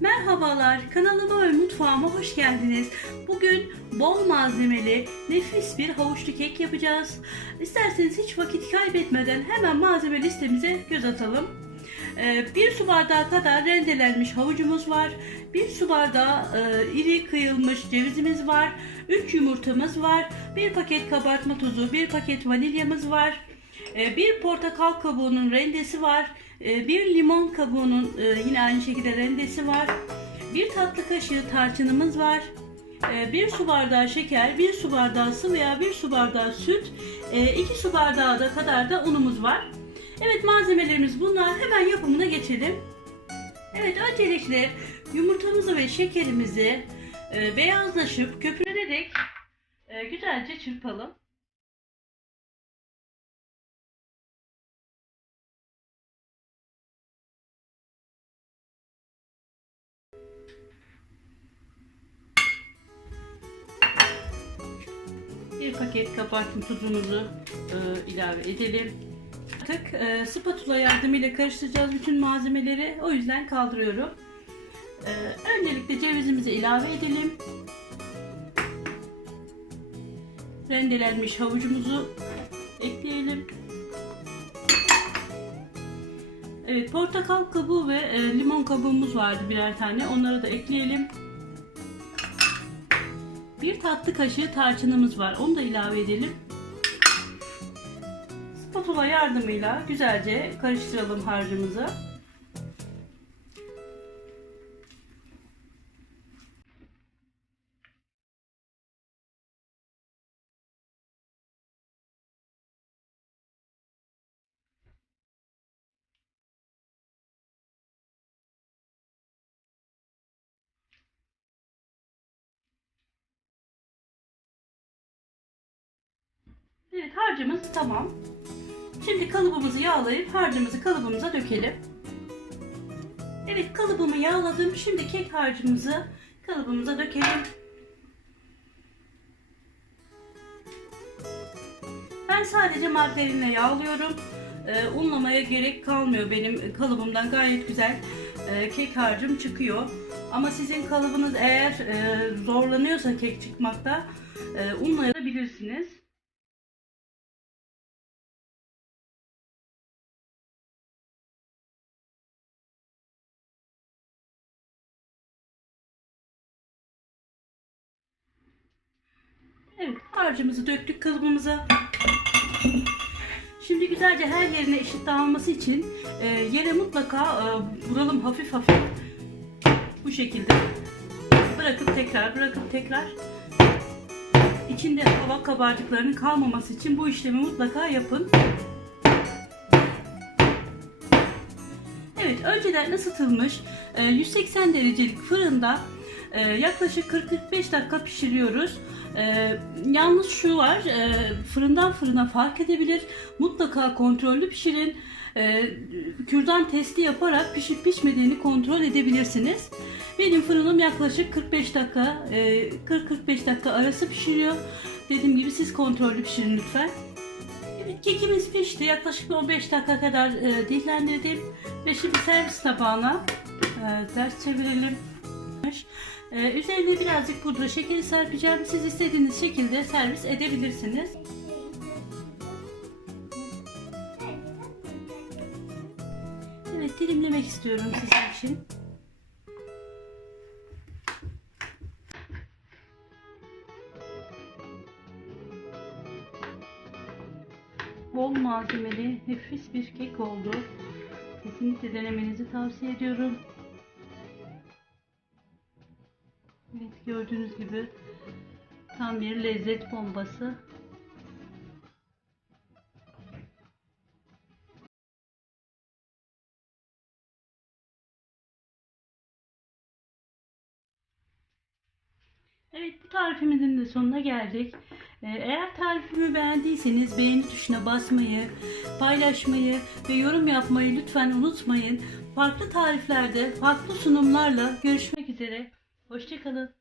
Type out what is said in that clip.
Merhabalar, kanalıma ve mutfağıma hoş geldiniz. Bugün bol malzemeli, nefis bir havuçlu kek yapacağız. İsterseniz hiç vakit kaybetmeden hemen malzeme listemize göz atalım. Ee, Bir su bardağı kadar rendelenmiş havucumuz var. Bir su bardağı e, iri kıyılmış cevizimiz var. 3 yumurtamız var. Bir paket kabartma tozu, bir paket vanilyamız var. Ee, Bir portakal kabuğunun rendesi var. Ee, Bir limon kabuğunun e, yine aynı şekilde rendesi var. Bir tatlı kaşığı tarçınımız var. Ee, Bir su bardağı şeker, bir su bardağı sıvı veya bir su bardağı süt, e, iki su bardağı da kadar da unumuz var. Evet malzemelerimiz bunlar. Hemen yapımına geçelim. Evet öncelikle yumurtamızı ve şekerimizi e, beyazlaşıp köpürerek e, güzelce çırpalım. Bir paket kabartma tuzumuzu e, ilave edelim. Artık e, spatula yardımıyla karıştıracağız bütün malzemeleri. O yüzden kaldırıyorum. E, öncelikle cevizimizi ilave edelim. Rendelenmiş havucumuzu ekleyelim. Evet, portakal kabuğu ve e, limon kabuğumuz vardı birer tane. Onları da ekleyelim. Bir tatlı kaşığı tarçınımız var. Onu da ilave edelim. Spatula yardımıyla güzelce karıştıralım harcımızı. Evet harcımız tamam. Şimdi kalıbımızı yağlayıp harcımızı kalıbımıza dökelim. Evet kalıbımı yağladım. Şimdi kek harcımızı kalıbımıza dökelim. Ben sadece margarinle yağlıyorum. Ee, unlamaya gerek kalmıyor benim kalıbımdan gayet güzel e, kek harcım çıkıyor. Ama sizin kalıbınız eğer e, zorlanıyorsa kek çıkmakta e, unlayabilirsiniz. Evet, harcımızı döktük kalıbımıza. Şimdi güzelce her yerine eşit dağılması için e, yere mutlaka e, vuralım hafif hafif. Bu şekilde. Bırakıp tekrar, bırakıp tekrar. İçinde hava kabarcıklarının kalmaması için bu işlemi mutlaka yapın. Evet, önceden ısıtılmış e, 180 derecelik fırında e, yaklaşık 40-45 dakika pişiriyoruz. Ee, yalnız şu var, e, fırından fırına fark edebilir. Mutlaka kontrollü pişirin. Ee, kürdan testi yaparak pişip pişmediğini kontrol edebilirsiniz. Benim fırınım yaklaşık 45 dakika, e, 40-45 dakika arası pişiriyor. Dediğim gibi siz kontrollü pişirin lütfen. Evet, kekimiz pişti. Yaklaşık 15 dakika kadar e, dinlendirdim. Ve şimdi servis tabağına e, ters çevirelim. Ee, üzerine birazcık pudra şekeri serpeceğim. Siz istediğiniz şekilde servis edebilirsiniz. Evet dilimlemek istiyorum sizin için. Bol malzemeli, nefis bir kek oldu. Kesinlikle denemenizi tavsiye ediyorum. Evet gördüğünüz gibi tam bir lezzet bombası. Evet bu tarifimizin de sonuna geldik. Ee, Eğer tarifimi beğendiyseniz beğeni tuşuna basmayı, paylaşmayı ve yorum yapmayı lütfen unutmayın. Farklı tariflerde, farklı sunumlarla görüşmek üzere. Hoşçakalın.